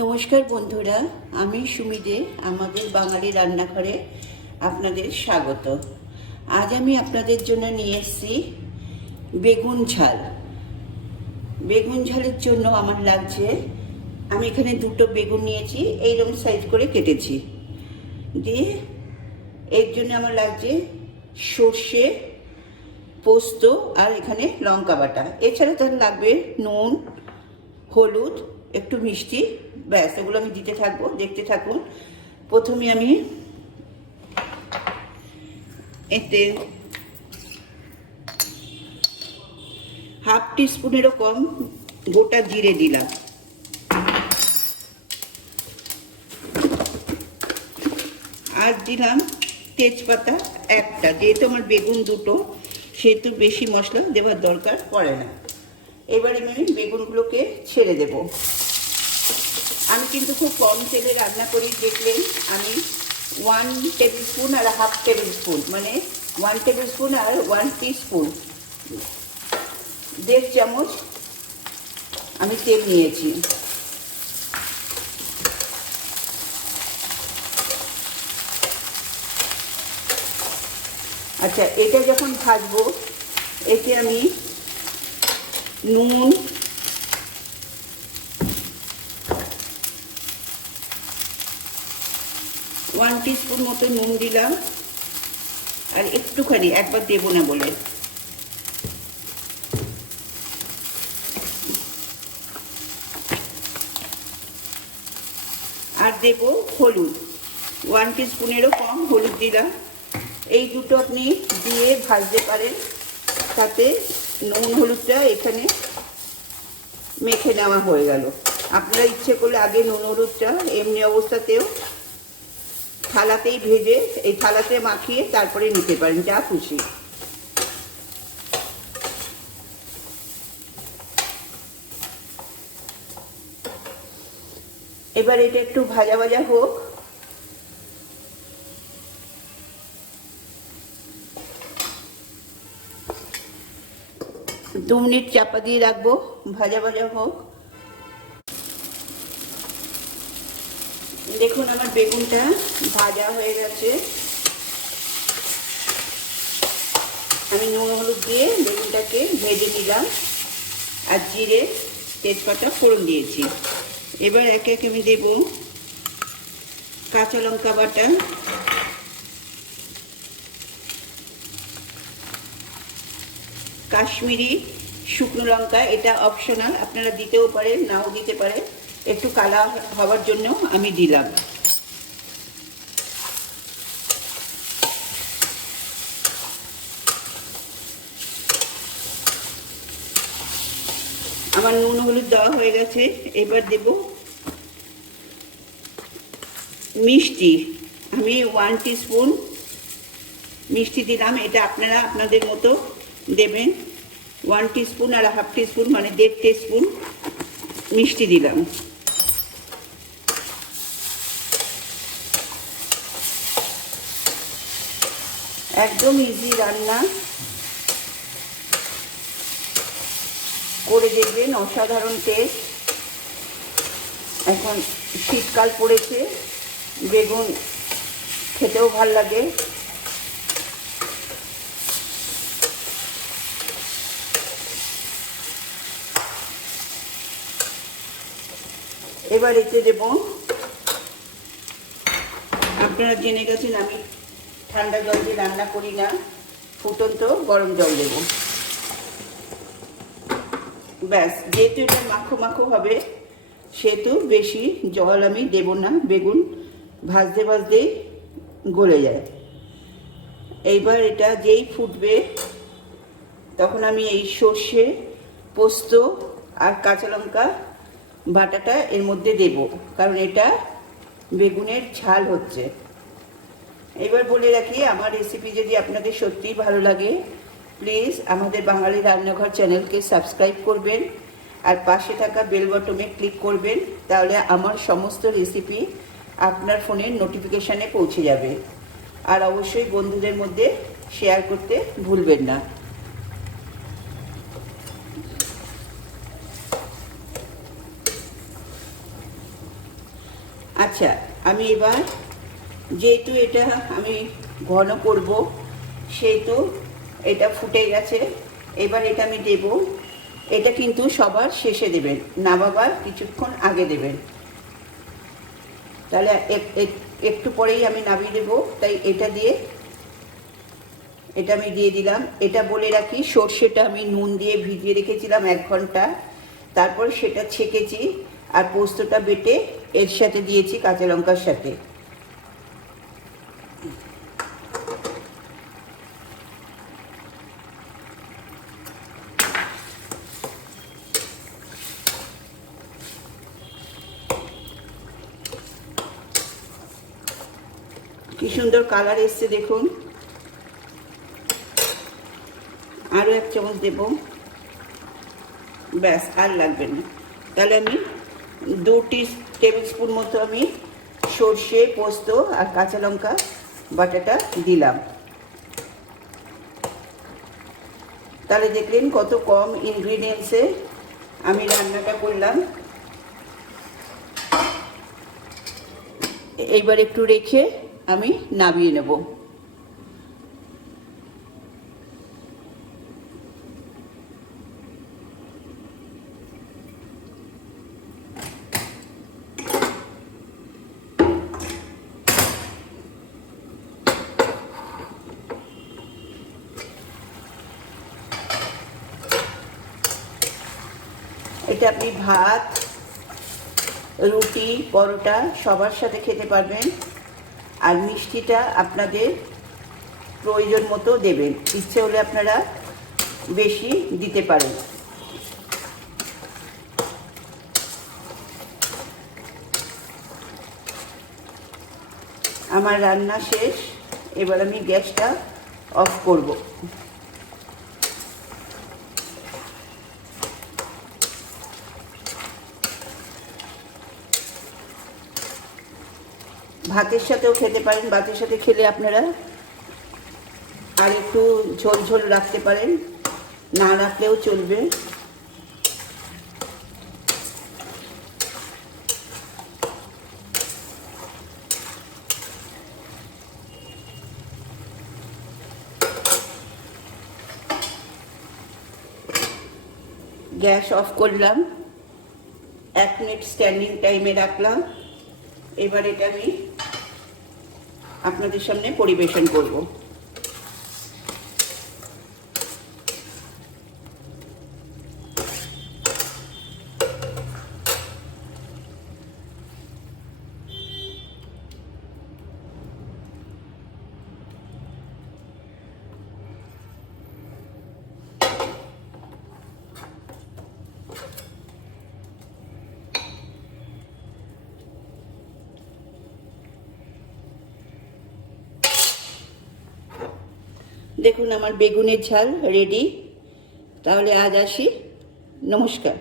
নমস্কার বন্ধুরা, আমি সুমি দে। আমাদের বাঙালি রান্নাঘরে আপনাদের স্বাগত। আজ আমি আপনাদের জন্য নিয়ে এসেছি বেগুন ঝাল। বেগুন ঝালের জন্য আমার লাগছে, আমি এখানে দুটো বেগুন নিয়েছি, এইরকম সাইজ করে কেটেছি। দিয়ে এর জন্য আমার লাগছে সর্ষে, পোস্ত আর এখানে লঙ্কা বাটা। এছাড়া তাহলে লাগবে নুন, হলুদ, একটু মিষ্টি, ব্যাস। এগুলো আমি দিতে থাকবো, দেখতে থাকুন। প্রথমে আমি এতে হাফ টিস্পুনেরও কম গোটা জিরে দিলাম, আর দিলাম তেজপাতা একটা। যেহেতু আমার বেগুন দুটো, সেহেতু বেশি মশলা দেওয়ার দরকার পড়ে না। এবারে আমি বেগুনগুলোকে ছেড়ে দেব। আমি কিন্তু খুব কম তেলে রান্না করি, দেখলেন। আমি 1 টেবিল স্পুন আর হাফ টেবিল স্পুন, মানে 1 টেবিল স্পুন আর 1 টিস্পুন, 1.5 চামচ আমি তেল নিয়েছি। আচ্ছা, এটা যখন ভাজবো, এতে আমি নুন, ওয়ান টিস্পুন মতো নুন দিলাম, আর একটুখানি, একবার দেবো না বলে, আর দেব হলুদ, 1 টিস্পুনেরও কম হলুদ দিলাম। এই দুটো আপনি দিয়ে ভাজতে পারেন, তাতে নুন হলুদটা এখানে মেখে নেওয়া হয়ে গেল। আপনারা ইচ্ছে করলে আগে নুন হলুদটা এমনি অবস্থাতেও থালাতেই ভেজে এই থালাতে মাখিয়ে তারপরে নিতে পারেন, যা খুশি। এবার এটা একটু ভাজা ভাজা হোক। দু মিনিট চাপা দিয়ে রাখবো, ভাজা ভাজা হোক। দেখুন, আমার বেগুনটা ভাজা হয়ে গেছে। আমি নুন হলুদ দিয়ে বেগুনটাকে ভেজে নিলাম, আর জিরে তেজপাতা ফোড়ন দিয়েছি। এবার একে একে আমি দেব কাঁচা লঙ্কা বাটা, কাশ্মীরি শুকনো লঙ্কা, এটা অপশনাল, আপনারা দিতেও পারেন, নাও দিতে পারেন। একটু কালার হওয়ার জন্য আমি দিলাম। আমার নুন হলুদ দেওয়া হয়ে গেছে। এবার দেব মিষ্টি। আমি 1 টিস্পুন মিষ্টি দিলাম। এটা আপনারা আপনাদের মতো দেবেন। 1 টিস্পুন আর হাফ টিস্পুন, মানে 1.5 টিস্পুন মিষ্টি দিলাম। একদম ইজি রান্না, করে দেখবেন, অসাধারণ টেস্ট। এখন শীতকাল পড়েছে, বেগুন খেতেও ভাল লাগে। এবার এতে দেব, আপনারা জেনে গেছেন আমি ঠান্ডা জল দিয়ে রান্না করি না, ফুটন্ত গরম জল দেব। ব্যাস, যেহেতু এটা মাখো মাখো হবে, সেহেতু বেশি জল আমি দেব না, বেগুন ভাজতে ভাজতেই গলে যায়। এইবার এটা যেই ফুটবে, তখন আমি এই সর্ষে, পোস্ত আর কাঁচা লঙ্কা বাটাটা এর মধ্যে দেব, কারণ এটা বেগুনের ঝাল হচ্ছে। এবার বলে রাখি, আমার রেসিপি যদি আপনাদের সত্যিই ভালো লাগে, প্লিজ আমাদের বাঙালি রান্নাঘর চ্যানেলকে সাবস্ক্রাইব করবেন, আর পাশে থাকা বেল বাটনে ক্লিক করবেন। তাহলে আমার সমস্ত রেসিপি আপনার ফোনের নোটিফিকেশানে পৌঁছে যাবে। আর অবশ্যই বন্ধুদের মধ্যে শেয়ার করতে ভুলবেন না। আচ্ছা, আমি এবার যেহেতু এটা আমি ঘন করব, সেহেতু এটা ফুটে গেছে। এবার এটা আমি দেব। এটা কিন্তু সবার শেষে দেবেন, নামাবার কিছুক্ষণ আগে দেবেন। তাহলে একটু পরেই আমি নামিয়ে দেবো, তাই এটা দিয়ে এটা আমি দিয়ে দিলাম। এটা বলে রাখি, সর্ষেটা আমি নুন দিয়ে ভিজিয়ে রেখেছিলাম 1 ঘন্টা, তারপর সেটা ছেঁকেছি, আর পোস্তটা বেটে এর সাথে দিয়েছি কাঁচা লঙ্কার সাথে। কি সুন্দর কালার এসছে দেখুন। আরও 1 চামচ দেব, ব্যাস আর লাগবে না। তাহলে আমি 2 টেবিল স্পুন মতো আমি সর্ষে, পোস্ত আর কাঁচা লঙ্কা বাটাটা দিলাম। তাহলে দেখলেন কত কম ইনগ্রিডিয়েন্টসে আমি রান্নাটা করলাম। এইবার একটু রেখে আমি নামিয়ে নেব। এটা আপনি ভাত, রুটি, পরোটা সবার সাথে খেতে পারবেন। আর মিষ্টিটা আপনাদের প্রয়োজন মতো দেবেন, ইচ্ছে হলে আপনারা বেশি দিতে পারেন। আমার রান্না শেষ, এবার আমি গ্যাসটা অফ করব। ভাতের সাথেও খেতে পারেন, ভাতের সাথে খেলে আপনারা আর একটু ঝোল ঝোল রাখতে পারেন, না রাখলেও চলবে। গ্যাস অফ করলাম, 1 মিনিট স্ট্যান্ডিং টাইমে রাখলাম। এবার এটা আমি আপনাদের সামনে পরিবেশন করব। দেখুন আমার বেগুনের ঝাল রেডি। তাহলে আজ আসি, নমস্কার।